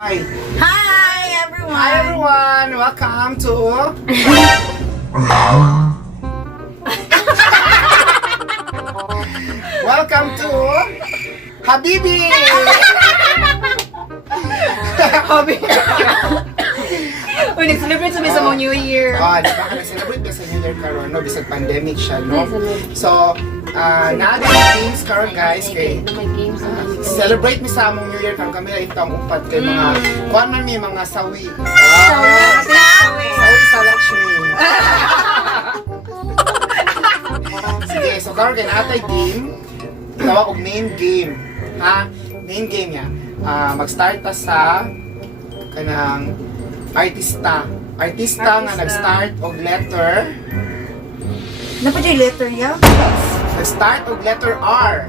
Hi everyone! Hi everyone! Welcome to... Welcome to... Habibi! Uy, nag-celebrate sa sa New Year. Di ba ka na-celebrate ka sa New Year karon, no? Bisag pandemic siya, no? So, naagay games karon guys, kay celebrate mi sa among New Year kang kami itong upat kay mga kuan man mi mga sawi. Sawi sa Lakshmi. Sige, so karon kay natay game. Tawag og name game. Ha? Name game ya. Mag-start ta sa kanang artista. Artista nga nag-start og letter. Napad yung letter niya? Nag-start og letter R.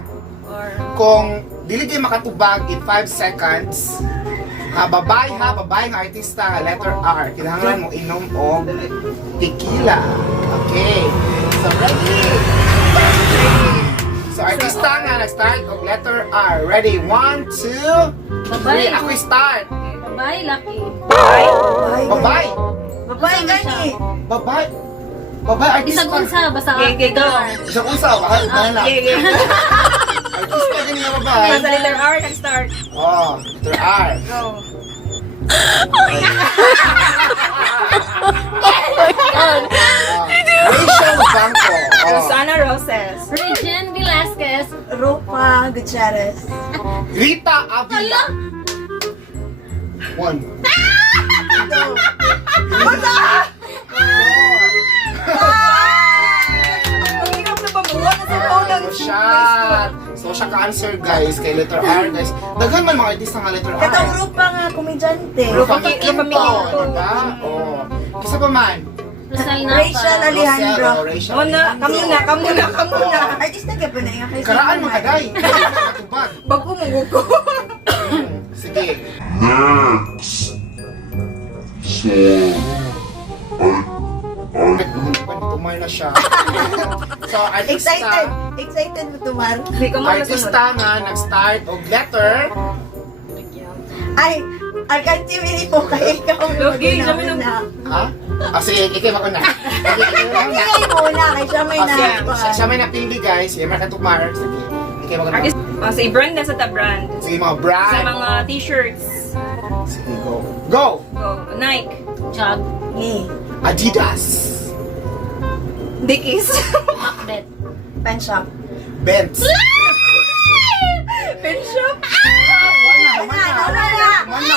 Kung dili di makatubag in 5 seconds, babae nga artista nga letter R. Kinahanglan mo inom og tequila. Okay. So ready? So artista nga nag-start og letter R. Ready? 1, 2, 3. Ako start. Babae, laki. Babae. Babae gani. Babae. Babae artista. Isang unsa, basta Gege. Isang unsa, bakal na. Gege. Artista gani nga babae. Sa letter R nag-start. Oh, letter R. Go. Rachel Blanco. Rosana Roses. Regine Velasquez. Ropa Gutierrez. Rita Avila. 1. Go. Shot. So siya ka-answer guys kay letter R guys. Daghan man mga artista nga letter R. Katong Ropa nga komedyante. Rupa Ropa Quinto, Quinto. diba? Oh. Kisa pa man? Rosal Napa. Rachel Alejandro. Rachel Kamo na. Artista ka pa na yung kay Karaan mo kagay. Matubag. Bago mo gugo. Sige. Tumay na siya. So, artista. Excited mo tumar. Artista nga nag-start og letter. Ay, alcantimili po kay ikaw. Lugi, sabi nung- Ha? Sige, ikay mo na. Hindi muna, kay siya may Siya may napili guys. Siya may katumar. Sige, ikay mo na. Si brand na sa ta brand. Sige, mga Sa brand. mga t-shirts. Sige, go. Go! Go. Nike. Jog. Ni, Adidas. Dickies. Macbeth. pen shop. Benz. Pen shop. Mana?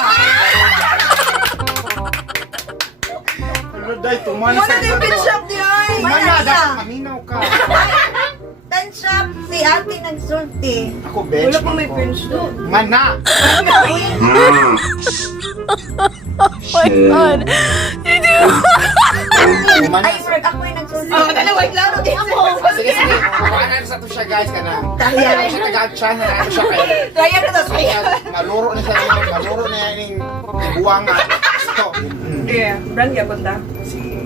Ano day, tumana Muna din pen shop di ay. Mana, dapat maminaw ka. Pen shop, si ate nagsulti. Ako, bench. Wala pa may pen shop. Mana. Mana. Ay, work ako yung nagsulti. wait lang. Sige, sige. Paano sa to siya, guys, ka na. Kaya. Ano siya taga-chan, ano siya kayo. Kaya na to. Maluro na siya, maluro na yan yung buwanga. So, Yeah, brand ka punta.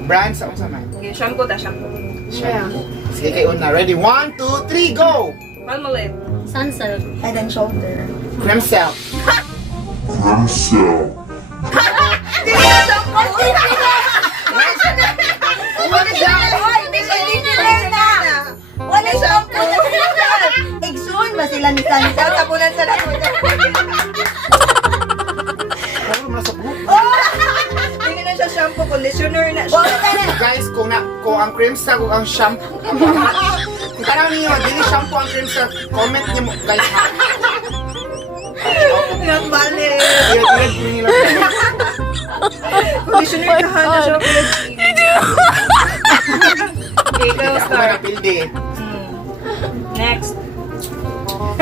brand sa unsa man. Okay, shampoo ta, shampoo. Sige, kayo na. Ready? 1, 2, 3, go! Palmolive. Sunsilk. Head and shoulder. Cremcel. Wala shampoo na sila. Exxon ba sila ni Sansa? Tapunan sa dako. Ano mo na sa buhok? Hindi na siya shampoo, conditioner na siya. Guys, kung ang Cremcel, kung ang shampoo, kung parang ninyo, dili shampoo ang Cremcel, comment niyo mo, guys, ha? Pinakbali. Ilag nila. Conditioner ka na siya. Okay, go Ako na start. napildi. Next.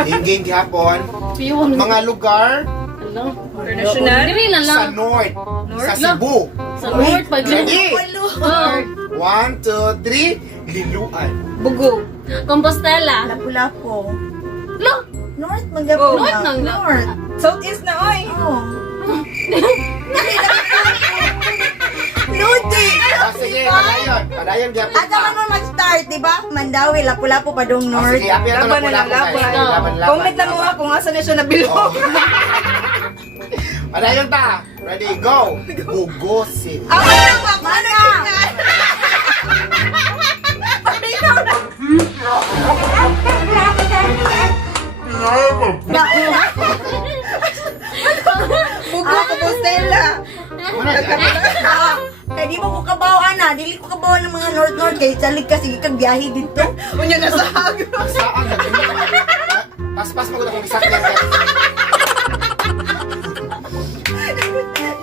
Yung game gihapon, Yun. mga lugar Hello. International. Dili na lang. sa North, sa Cebu. Sa North, pag Ready? Oh. 1, 2, 3. Liluan. Bugo. Compostela. Lapu-lapu. Lo! North, magapo Oh, north ng North. Southeast na, oy. Oh. Ludi! Sige, padayon. Padayon, gyapon At naman mo mag-start, di ba? Mandawi, lapu-lapu pa dong North. Sige, api ato Laban na lapu-lapu, lang, guys. laban. Laban-laban. Comment lang mo nga kung asa na siya nabilog. Padayon ta. Ready, go. Bugosin. Ako na ba? Ano na? Bugo ko po, Stella. Muna, Ah, kaya di mo ko kabawan na. Dili ko kabawan ng mga North. Kaya salig ka, sige kang biyahe dito. Unya na sa hagos. saan na? Pas-pas mo ko na kung isakyan.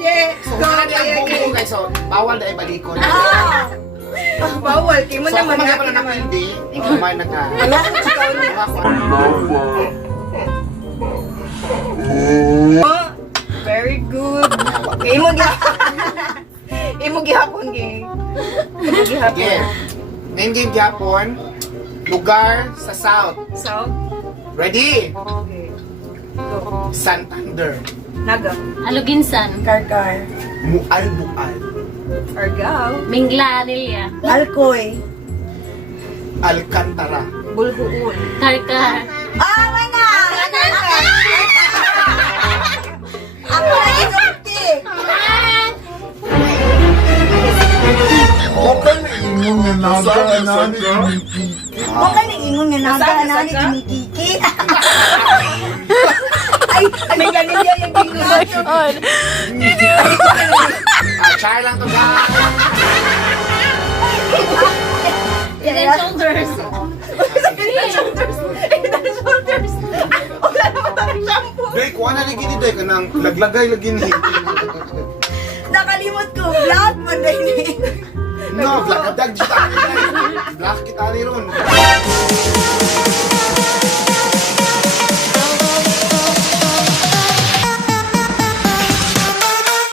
Yeah. So, Go, wala niya kaya, ang bubo, kaya. guys. So, bawal na ibalikon. Ah! Bawal. Kaya mo So, ako naman. mga Happy pala naman. napindi, may nagka... Wala. Oh, very good. Kaya mo gihapon, kay. Imo gihapon. Again, name game Japon, lugar sa South. South. Ready? Okay. Go. Santander, Naga. Aluginsan. Karkar. Mualbual, Argao. Mingla, Anelia. Alcoy. Alcantara, Bulhuul. Karkar. Ah, wala! Ako na isulti! Huwag ka nang ingon nga naga na ni kinikiki. Ay, May ganin niya yung ginagawa. char lang to guys. Head and shoulders. Shoulders. Wala naman tayong shampoo. Day, kuha na lagi ni Day, kanang laglagay lagi ni. nakalimot ko, vlog mo na ini. No, vlog, dag dito.